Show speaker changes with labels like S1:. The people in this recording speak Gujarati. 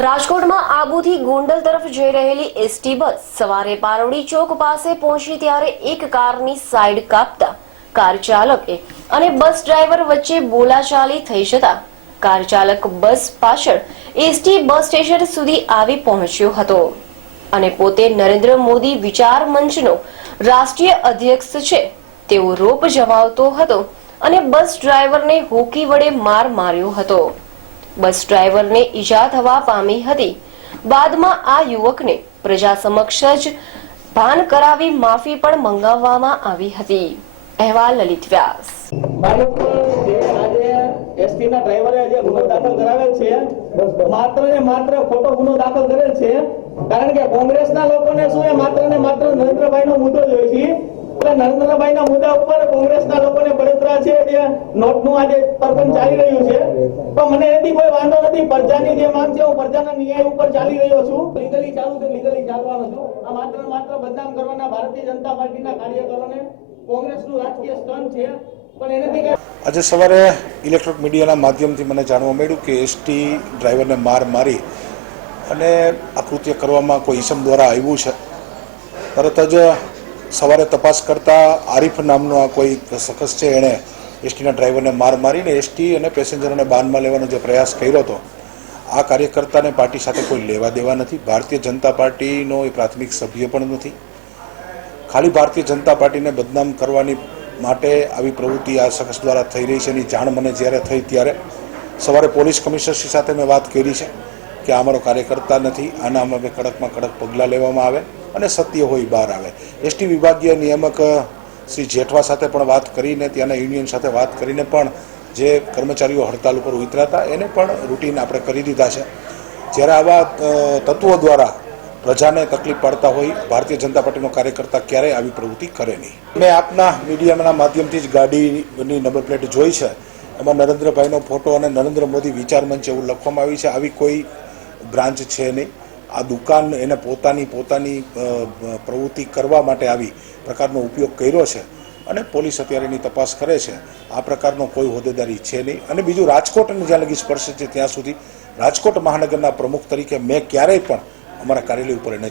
S1: રાજકોટમાં આબુથી ગોંડલ તરફ જઈ રહેલી એસટી બસ સવારે પારોડી ચોક પાસે પહોંચી ત્યારે એક કારની સાઈડ કાપતા કાર ચાલકે અને બસ ડ્રાઈવર વચ્ચે બોલાચાલી થઈ જતા કાર ચાલક બસ પાછળ એસટી બસ સ્ટેશન સુધી આવી પહોંચ્યો હતો. અને પોતે નરેન્દ્ર મોદી વિચાર મંચનો રાષ્ટ્રીય અધ્યક્ષ છે. તેવો રોપ જમાવતો હતો અને બસ ડ્રાઈવરને હોકી વડે માર માર્યો હતો. બસ ડ્રાઈવરને ઈજા થવા પામી હતી. બાદમાં આ યુવકને પ્રજા સમક્ષ જ ભાન કરાવી માફી પણ મંગાવવામાં આવી હતી. અહેવાલ લલિત વ્યાસ.
S2: એસટી ના ડ્રાઈવરે જે ગુનો માત્ર ને માત્ર ખોટો ગુનો દાખલ કરેલ છે. કારણ કે કોંગ્રેસના લોકોને શું માત્ર ને માત્ર નરેન્દ્રભાઈ નો મુદ્દો જોઈએ છે. નરેન્દ્રભાઈ ના મુદ્દા ઉપર કોંગ્રેસના લોકોને બળતરા છે જે નોટનું આજે પરપન ચાલી રહ્યું છે. પણ મને એથી કોઈ વાંધો નથી. પ્રજાની જે માંગ છે, હું પ્રજાના ન્યાય ઉપર ચાલી રહ્યો છું. લીગલી ચાલુ છે, લીગલી ચાલવાનો છું. આ માત્ર ને માત્ર બદનામ કરવાના ભારતીય જનતા પાર્ટીના કાર્યકરોને કોંગ્રેસનું રાજકીય સ્ટન્ટ છે.
S3: આજે સવારે ઇલેક્ટ્રોનિક મીડિયાના માધ્યમથી મને જાણવા મળ્યું કે એસટી ડ્રાઈવરને માર મારી અને આ કૃત્ય કરવામાં કોઈ ઈસમ દ્વારા આવ્યું છે. તરત જ સવારે તપાસ કરતા આરીફ નામનો આ કોઈ શખસ છે, એણે એસટીના ડ્રાઈવરને માર મારીને એસટી અને પેસેન્જરોને બાનમાં લેવાનો જે પ્રયાસ કર્યો હતો, આ કાર્યકર્તાને પાર્ટી સાથે કોઈ લેવા દેવા નથી. ભારતીય જનતા પાર્ટીનો એ પ્રાથમિક સભ્ય પણ નથી. ખાલી ભારતીય જનતા પાર્ટીને બદનામ કરવાની માટે આવી પ્રવૃત્તિ આ શખસ દ્વારા થઈ રહી છે એની જાણ મને જ્યારે થઈ ત્યારે સવારે પોલીસ કમિશનરશ્રી સાથે મેં વાત કરી છે કે આ અમારો કાર્યકર્તા નથી. આના અમે કડકમાં કડક પગલાં લેવામાં આવે. અને સત્ય હોય બહાર આવે. એસટી વિભાગીય નિયામક શ્રી જેઠવા સાથે પણ વાત કરીને, ત્યાંના યુનિયન સાથે વાત કરીને પણ જે કર્મચારીઓ હડતાલ ઉપર ઉતર્યા હતા, એને પણ રૂટીન આપણે કરી દીધા છે. જ્યારે આવા તત્વો દ્વારા પ્રજાને તકલીફ પડતા હોય, ભારતીય જનતા પાર્ટીનો કાર્યકર્તા ક્યારેય આવી પ્રવૃત્તિ કરે નહીં. મેં આપના મીડિયાના માધ્યમથી જ ગાડીની નંબર પ્લેટ જોઈ છે. એમાં નરેન્દ્રભાઈનો ફોટો અને નરેન્દ્ર મોદી વિચાર મંચ એવું લખવામાં આવ્યું છે. આવી કોઈ બ્રાન્ચ છે નહીં. આ દુકાન એને પોતાની પોતાની પ્રવૃત્તિ કરવા માટે આવી પ્રકારનો ઉપયોગ કર્યો છે અને પોલીસ અત્યારે એની તપાસ કરે છે. આ પ્રકારનો કોઈ હોદ્દેદારી છે નહીં. અને બીજું રાજકોટને જ્યાં લગી સ્પર્શે છે ત્યાં સુધી રાજકોટ મહાનગરના પ્રમુખ તરીકે મેં ક્યારેય પણ અમારા કાર્યાલય ઉપર એને